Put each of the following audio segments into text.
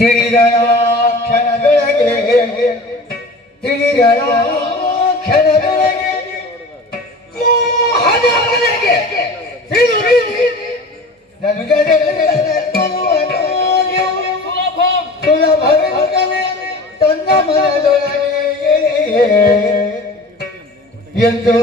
ತಿಳಿದಳ ಕ್ಷಣದೊಳಗೆ ತಿಳಿದಳ ಕ್ಷಣದೊಳಗೆ ಮೋಹದೊಳಗೆ ಸುಲಭವೆಂದಲೇ ತನ್ನ ಮನದೊಳಗೆ ಎಂದು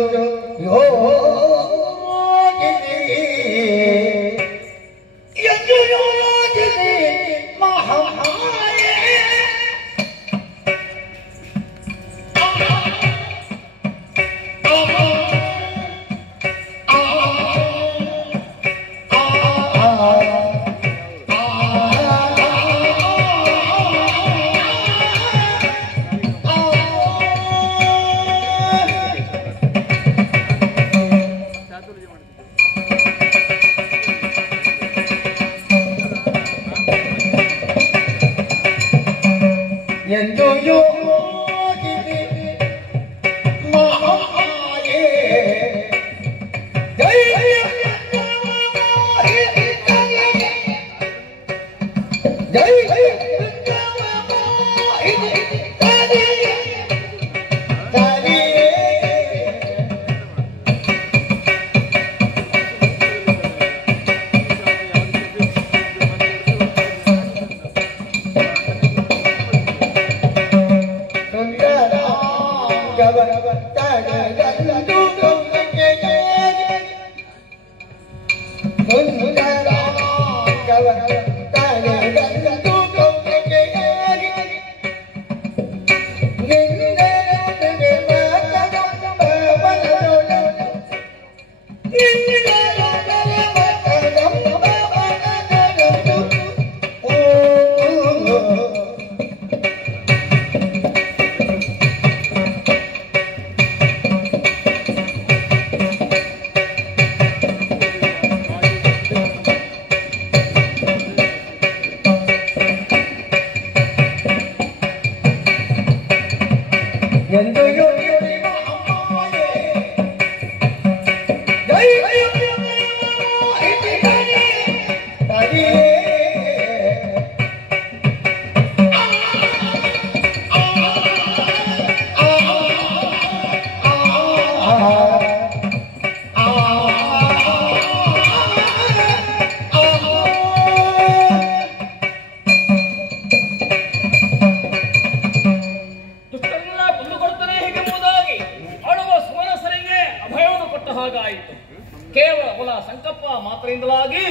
ಕೇವಲ ಸಂಕಲ್ಪ ಮಾತ್ರದಿಂದಲಾಗಿ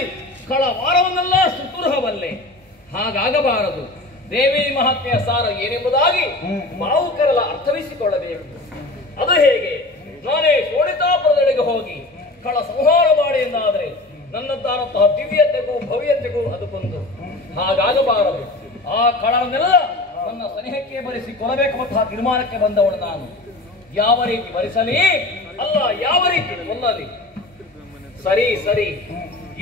ಕಳವಾರವನ್ನೆಲ್ಲ ಸುತುರಹವಲ್ಲೇ. ಹಾಗಾಗಬಾರದು. ದೇವಿ ಮಹಾತ್ಮೆಯ ಸಾರ ಏನೆಂಬುದಾಗಿ ಭಾವುಕರೆಲ್ಲ ಅರ್ಥವಿಸಿಕೊಳ್ಳಬೇಕು. ಅದು ಹೇಗೆ? ನಾನೇ ಶೋಣಿತಾಪುರದೆಡೆಗೆ ಹೋಗಿ ಕಳ ಸಂಹಾರ ಮಾಡಿ ಎಂದಾದರೆ ನನ್ನದ್ದಾರಂತಹ ದಿವ್ಯತೆಗೂ ಭವ್ಯತೆಗೂ ಅದಕ್ಕೊಂದು. ಹಾಗಾಗಬಾರದು. ಆ ಕಳವನ್ನೆಲ್ಲ ನನ್ನ ಸನಿಹಕ್ಕೆ ಭರಿಸಿ ಕೊಲ್ಲಬೇಕೆಂಬಂತಹ ತೀರ್ಮಾನಕ್ಕೆ ಬಂದವಳು ನಾನು. ಯಾವ ರೀತಿ ಭರಿಸಲಿ ಅಲ್ಲ, ಯಾವ ರೀತಿ ಕೊಲ್ಲಲಿ? ಸರಿ ಸರಿ,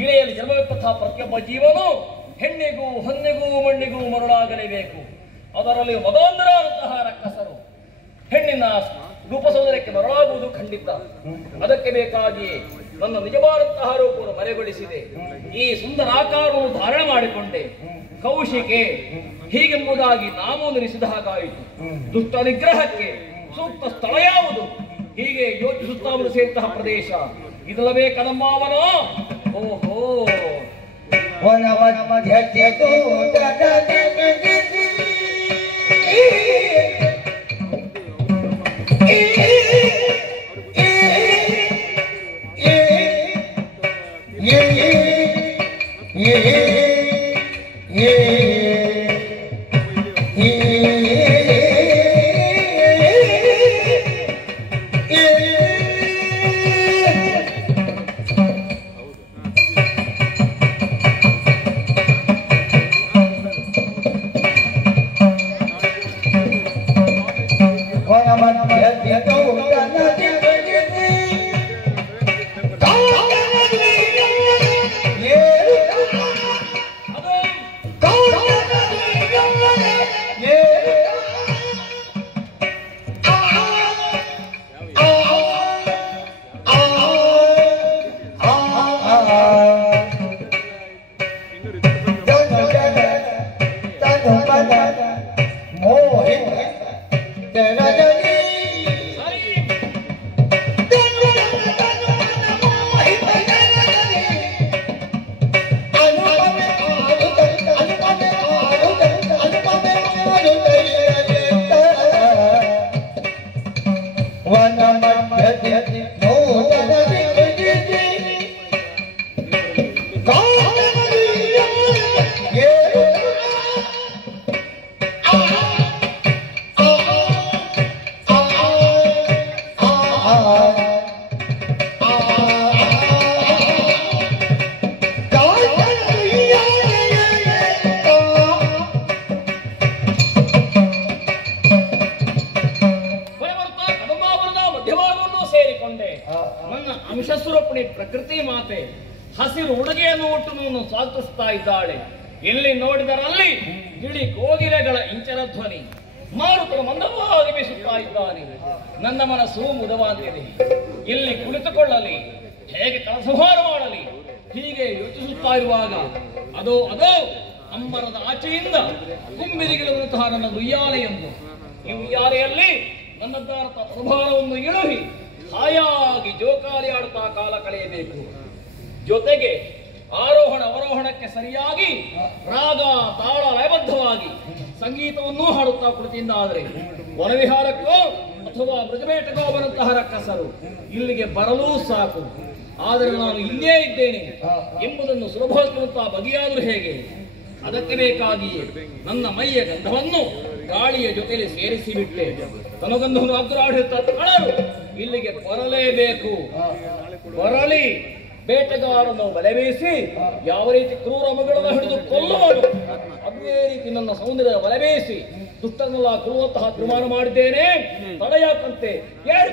ಇಳೆಯಲ್ಲಿ ಜನ್ಮವೆತ್ತಂತಹ ಪ್ರತಿಯೊಬ್ಬ ಜೀವನು ಹೆಣ್ಣಿಗೂ ಹೊನ್ನಿಗೂ ಮಣ್ಣಿಗೂ ಮರುಳಾಗಲೇಬೇಕು. ಅದರಲ್ಲಿ ಮದೋಂದರಂತಹ ರಕ್ಕಸರು ಹೆಣ್ಣಿನ ರೂಪ ಸೌಂದರ್ಯಕ್ಕೆ ಮರಳಾಗುವುದು ಖಂಡಿತ. ಅದಕ್ಕೆ ಬೇಕಾಗಿಯೇ ನನ್ನ ನಿಜವಾದಂತಹ ರೂಪವನ್ನು ಮರೆಗೊಳಿಸಿದೆ. ಈ ಸುಂದರ ಆಕಾರವನ್ನು ಧಾರಣೆ ಮಾಡಿಕೊಂಡೆ. ಕೌಶಿಕೆ ಹೀಗೆಂಬುದಾಗಿ ನಾಮೂ ನಿಲ್ಲಿಸಿದ ಹಾಗಾಯಿತು. ದುಷ್ಟ ನಿಗ್ರಹಕ್ಕೆ ಸೂಕ್ತ ಸ್ಥಳ ಯಾವುದು? ಹೀಗೆ ಯೋಚಿಸುತ್ತಾ ಸೇರಿದಂತಹ ಪ್ರದೇಶ ಇದಲ್ಲವೇ ಕದಮ್ಮಾವನ? ಓಹೋ, ನನ್ನ ಅಂಶಸ್ವರೂಪಿಣಿ ಪ್ರಕೃತಿ ಮಾತೆ ಹಸಿರು ಉಡುಗೆಯನ್ನು ಉಟ್ಟು ನಾನು ಸ್ವಾಗತಿಸ್ತಾ ಇದ್ದಾಳೆ. ಎಲ್ಲಿ ನೋಡಿದರಲ್ಲಿ ಗಿಳಿ ಕೋಗಿಲೆಗಳ ಇಂಚರ ಧ್ವನಿ, ಮಾರುತರು ಮಂದವಾಗಿ ಬೀಸುತ್ತಾ ಇದ್ದಾನೆ. ನನ್ನ ಮನಸ್ಸು ಮುದವಾಗಿದೆ. ಇಲ್ಲಿ ಕುಳಿತುಕೊಳ್ಳಲಿ, ಹೇಗೆ ಸಂಹಾರ ಮಾಡಲಿ ಹೀಗೆ ಯೋಚಿಸುತ್ತಾ ಇರುವಾಗ ಅದೋ ಅಂಬರದ ಆಚೆಯಿಂದ ಕುಂಬಿದಿಗಿರುವಂತಹ ನನ್ನ ಉಯ್ಯಾಲೆಯೊಂದು. ಈ ಉಯ್ಯಾಲೆಯಲ್ಲಿ ನನ್ನದಾರಂತ ಪ್ರಭಾವವನ್ನು ಇಳುಹಿ ಹಾಯಾಗಿ ಜೋಕಾಲಿ ಆಡುತ್ತಾ ಕಾಲ ಕಳೆಯಬೇಕು. ಜೊತೆಗೆ ಆರೋಹಣ ಅವರೋಹಣಕ್ಕೆ ಸರಿಯಾಗಿ ರಾಗ ತಾಳ ಲಯಬದ್ಧವಾಗಿ ಸಂಗೀತವನ್ನೂ ಹಾಡುತ್ತಾ ಕುಳಿತಿದ್ದಾದರೆ ವನವಿಹಾರಕ್ಕೋ ಅಥವಾ ಮೃಗಬೇಟೆಗೋ ಬರುವಂತಹ ರಕ್ಕಸರು ಇಲ್ಲಿಗೆ ಬರಲೂ ಸಾಕು. ಆದರೆ ನಾನು ಇಲ್ಲೇ ಇದ್ದೇನೆ ಎಂಬುದನ್ನು ಸುಲಭವಾಗುವಂತಹ ಬಗೆಯಾದರೂ ಹೇಗೆ? ಅದಕ್ಕೆ ಬೇಕಾಗಿಯೇ ನನ್ನ ಮೈಯ ಗಂಧವನ್ನು ಗಾಳಿಯ ಜೊತೆಯಲ್ಲಿ ಸೇರಿಸಿ ಬಿಟ್ಟೆ. ತನಗಂಧವನ್ನು ಅಗ್ರಾಡಿರುತ್ತಾರು ಇಲ್ಲಿಗೆ ಬರಲೇಬೇಕು. ಬರಲಿ, ಬೇಟೆಗಾರನ್ನು ಬಲೆ ಬೀಸಿ ಯಾವ ರೀತಿ ಕ್ರೂರ ಮಗಳನ್ನು ಹಿಡಿದು ಕೊಲ್ಲುವರು ಅದೇ ರೀತಿ ನನ್ನ ಸೌಂದರ್ಯ ಬಲೆ ಬೀಸಿ ದುಷ್ಟನೆಲ್ಲ ಕೊಲ್ಲುವಂತಹ ತೀರ್ಮಾನ ಮಾಡಿದ್ದೇನೆ. ತಡೆಯಾಕಂತೆ ಯಾರು